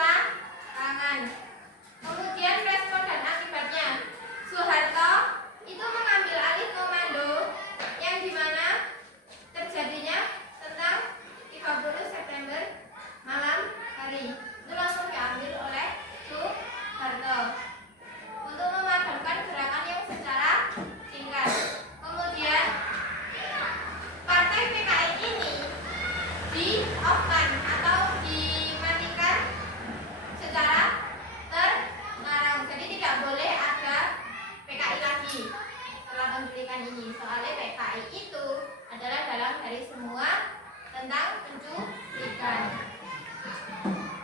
belakangan. Kemudian respon dan akibatnya. Soeharto itu mengambil alih komando yang dimana terjadinya tentang 30 September malam hari. Itu langsung diambil oleh Soeharto untuk memadamkan gerakan yang secara singkat. Kemudian partai PKI ini di-off-kan atau dimatikan secara terlarang. Jadi tidak boleh ada PKI lagi setelah penculikan ini. Soalnya PKI itu adalah dalam dari semua tentang penculikan.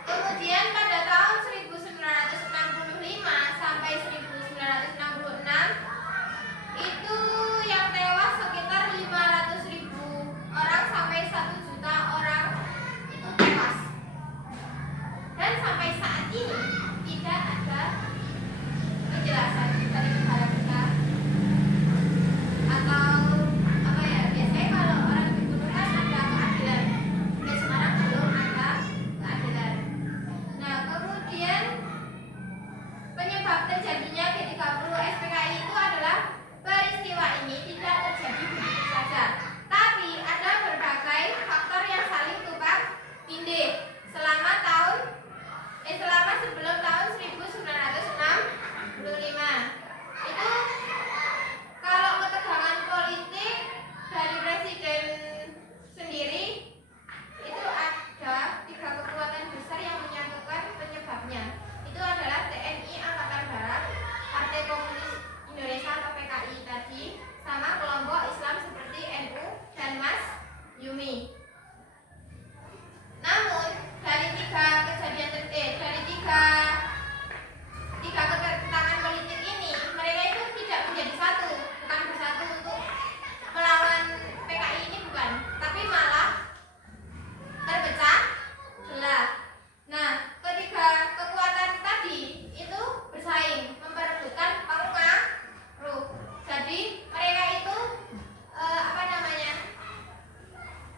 Kemudian pada tahun 1965 sampai 1966 itu yang tewas sekitar 500.000 orang sampai 1 juta orang itu tewas. Dan sampai saat ini tidak ada kejelasan dari negara kita atau apa ya, biasanya kalau orang dibunuh kan ada keadilan. Sampai sekarang belum ada keadilan. Nah, kemudian penyebab terjadinya G30 SPKI itu adalah peristiwa ini tidak terjadi begitu saja, tapi ada berbagai faktor yang saling tumpang tindih selama sebelum tahun 1965. Itu kalau ketegangan politik dari presiden sendiri itu ada 3 kekuatan besar yang menyatukan penyebabnya. Itu adalah TNI Angkatan Darat, Partai Komunis Indonesia atau PKI tadi, sama kelompok Islam seperti NU dan Mas Yumi. Namun dari tiga ketentangan politik ini, mereka itu tidak menjadi satu, bukan bersatu untuk melawan PKI ini, bukan, tapi malah terpecah belah. Nah, ketiga kekuatan tadi itu bersaing memperebutkan pengaruh. Jadi mereka itu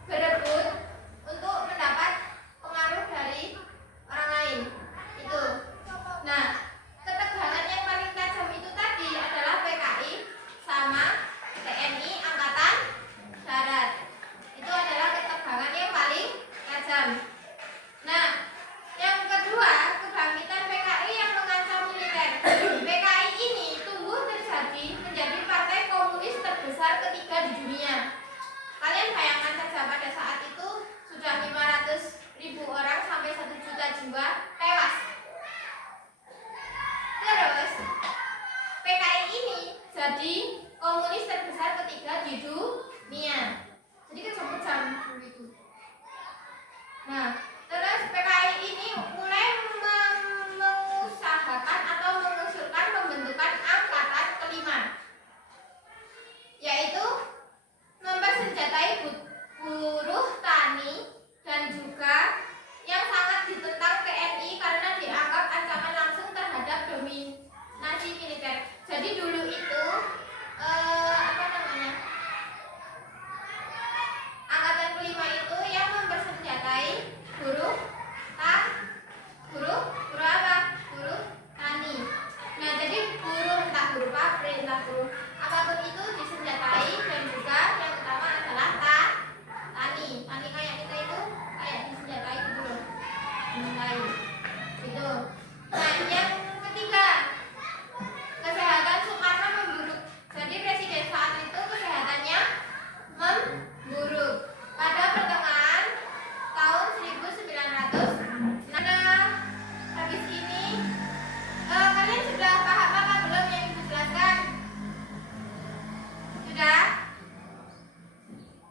berebut untuk mendapat pengaruh dari orang lain. Itu. Nah, ketegangan yang paling tajam itu tadi adalah PKI sama TNI Angkatan Darat. Itu adalah ketegangan yang paling tajam. Nah, yang kedua, kebangkitan PKI yang mengancam militer. PKI ini tumbuh terjadi menjadi partai komunis terbesar ketiga di dunia. Kalian bayangkan saja pada saat itu sudah 500.000 orang sampai 1 juta jiwa tewas. Terus PKI ini jadi komunis terbesar ketiga di dunia. Jadi kejam-kejam begitu. Nah, terus PKI ini mulai mengusahakan atau mengusulkan pembentukan angkatan kelima, yaitu mempersenjatai buruh tani dan juga yang sangat ditentang TNI karena dianggap ancaman langsung terhadap dominasi militer. Jadi dulu itu angkatan kelima itu yang mempersenjatai buruh tani. Nah, jadi buruh, entah buruh pabrik, entah buruh apapun itu disenjatai, dan juga yang utama adalah tani kayak kita itu kayak disenjatai gitu loh, gitu. Nah, yang ketiga, kesehatan Soekarno memburuk. Jadi presiden saat itu kesehatannya memburuk. Pada pertengahan tahun 1900. Nah, habis ini kalian sudah paham apa belum yang Ibu jelaskan? Sudah?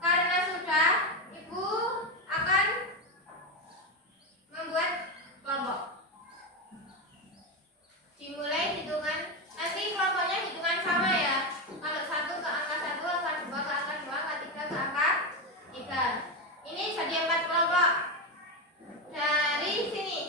Karena sudah, Ibu akan membuat kelompok. Dimulai hitungan, nanti kelompoknya hitungan sama ya. Kalau 1 ke angka 1, angka 2 ke angka 2, angka 3 ke angka 3. Ini jadi 4 kelompok. Dari sini.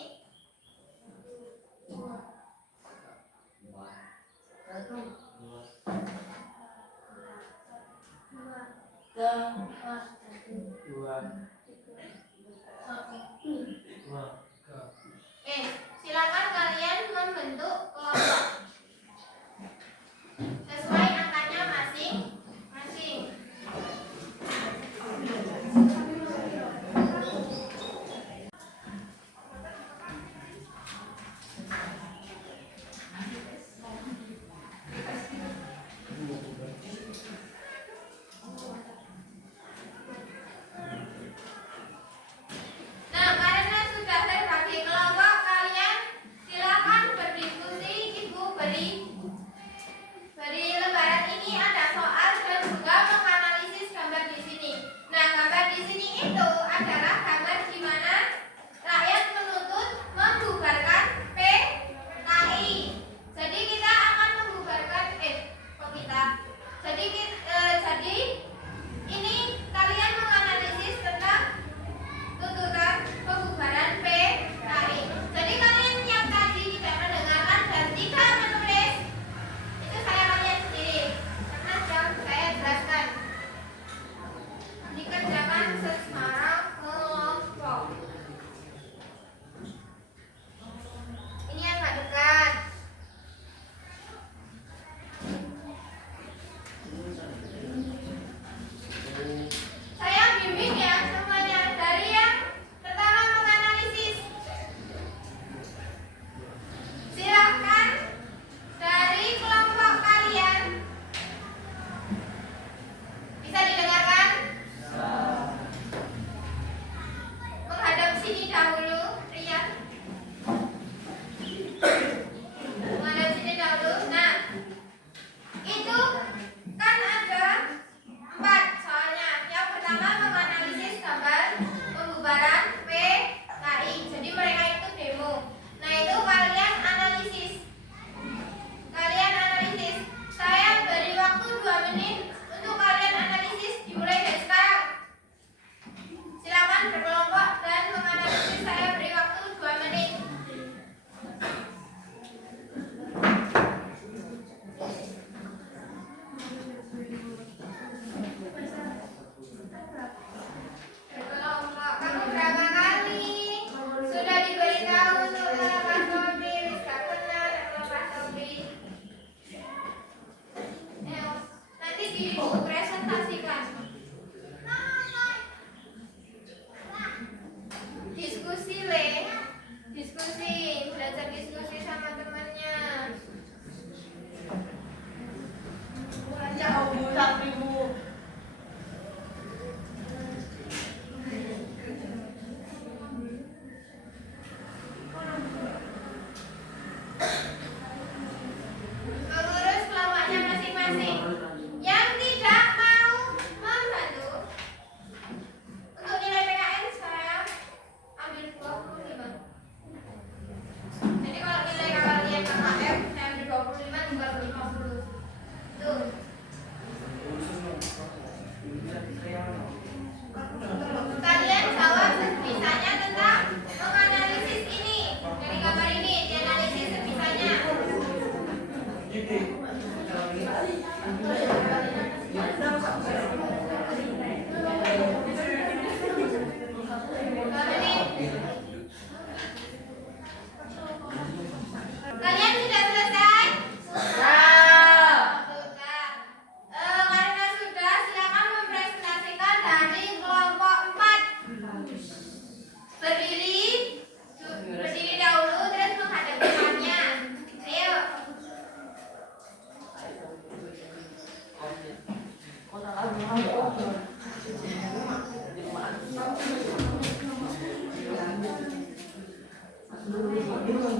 Baris,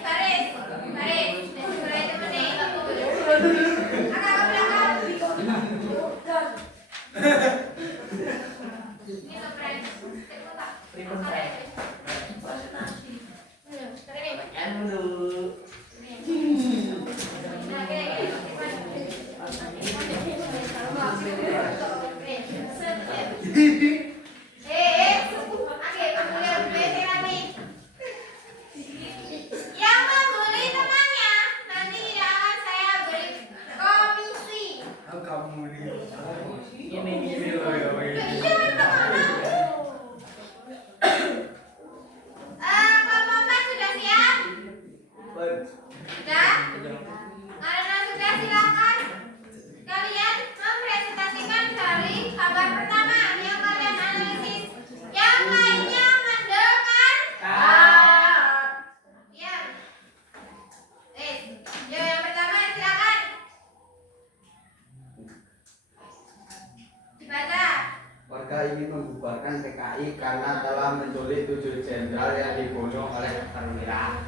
baris, baris. Mulai temen nih. Agak ke belakang. Ini tuh friend. Itu tak. Yang membuli temannya nanti tidak akan saya beri komisi. Kamu ini Loh, iya gimana? Kelompok 4 sudah siap? Sudah? Karena sudah silakan kalian mempresentasikan dari kabar pertama yang kalian analisis. Yang lainnya mendengar. Diam. Yang pertama silakan. Dibaca. Warga ingin membubarkan PKI karena telah menculik 7 jenderal yang dibunuh oleh perwira.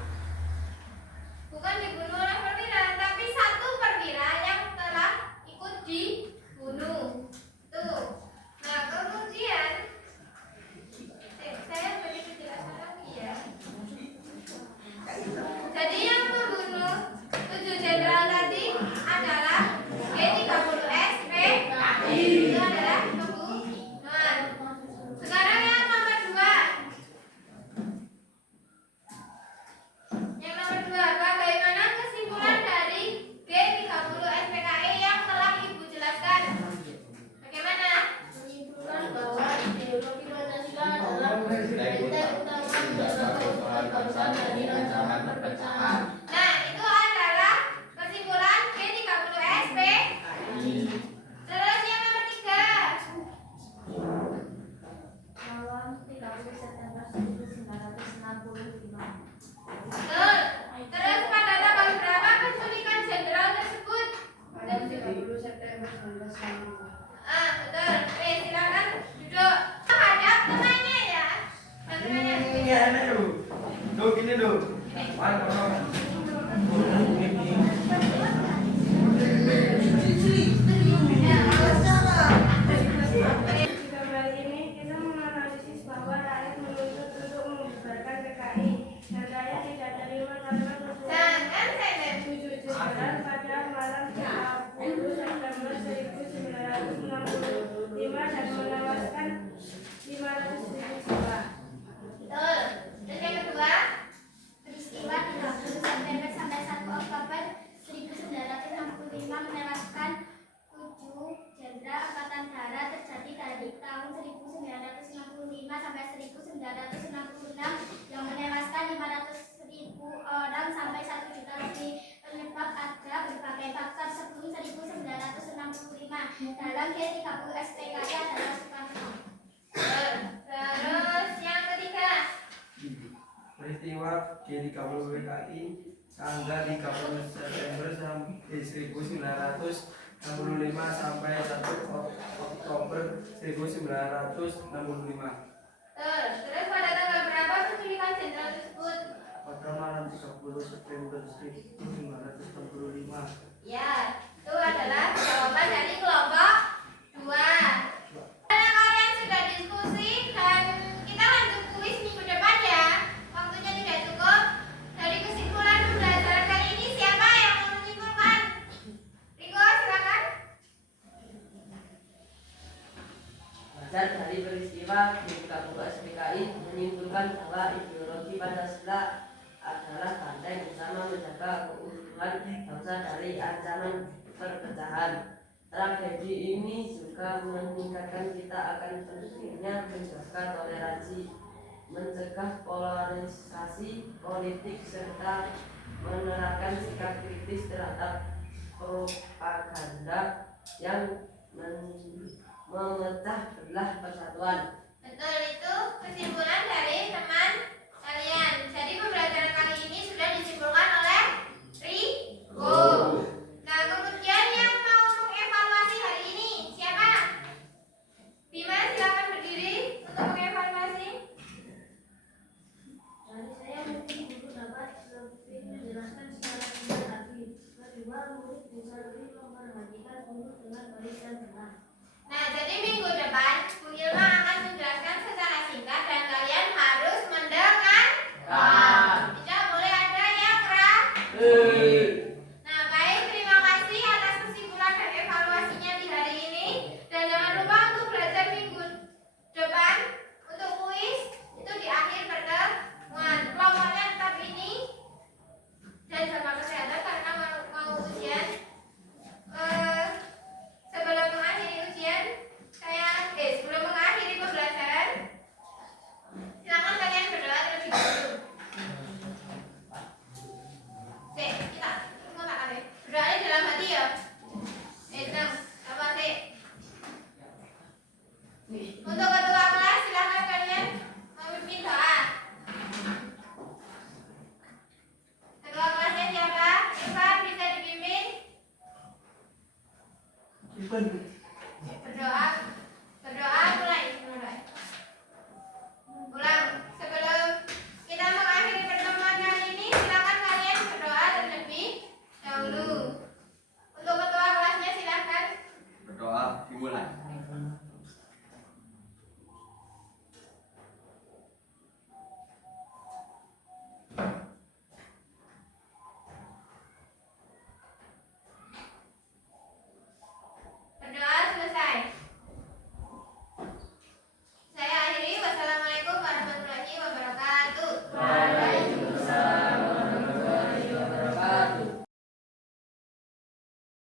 Bukan dibunuh oleh perwira, tapi satu perwira yang telah ikut dibunuh. Tuh. Nah, kemudian saya beri penjelasan lagi ya. Jadi yang membunuh 7 jenderal tadi adalah G30S PKI. Itu adalah pembunuhan. Sekarang yang nomor 2. Yang nomor 2, bagaimana kesimpulan dari G30 SPKI yang telah Ibu jelaskan? Bagaimana? Menyimpulkan bahwa ideologi Pancasila adalah benteng utama menjaga bangsa dari ancaman perpecahan. Nah, itu adalah kesimpulan G30 SPKI. Terus yang nomor 3. Malam 30 September 1965. Betul. Terus pada tanggal berapa penculikan jenderal tersebut? Pada 30 September 1965. Betul. Silakan duduk. Hadap temannya ya. Temannya. Tuh gini tuh. Kali ini kita menganalisis bahwa rakyat menuntut untuk membubarkan PKI dan saya tidak terima karena Jangan saya. 7 jenderal pada malam 30 September 1965 dan menewaskan 500.000 jiwa. Betul. Terus yang kedua. Peristiwa 30 September sampai 1 Oktober 1965 menewaskan 7 jenderal angkatan darat terjadi dari tahun 1965 sampai 1966 yang menewaskan 500.000 orang sampai 1 juta lebih. Penyebab ada berbagai faktor sebelum 1965 dalam G30 SPKI adalah Soekarno. Terus yang ketiga. Peristiwa G30 PKI tanggal 30 September 1965 sampai 1 Oktober 1965. Terus pada tanggal berapa penculikan jenderal tersebut? Pada malam 30 September 1965. Ya, itu adalah jawaban dari kelompok 2. Karena kalian sudah diskusi dan kita lanjut kuis minggu depan ya. Waktunya tidak cukup. Dari kesimpulan pembelajaran kali ini siapa yang mau menyimpulkan? Riko, silakan. Belajar dari peristiwa G30 SPKI menyimpulkan bahwa ideologi Pancasila adalah benteng utama menjaga keutuhan bangsa dari ancaman perpecahan. Tragedi ini juga mengingatkan kita akan pentingnya menjaga toleransi, mencegah polarisasi politik, serta menerapkan sikap kritis terhadap propaganda yang memecah belah persatuan. Betul, itu kesimpulan dari teman kalian. Jadi pembelajaran kali ini sudah disimpulkan oleh Riko. Nah, kemudian yang mau mengevaluasi hari ini siapa? Bima, silakan berdiri untuk mengevaluasi. dengan barisan benar. Nah, jadi minggu depan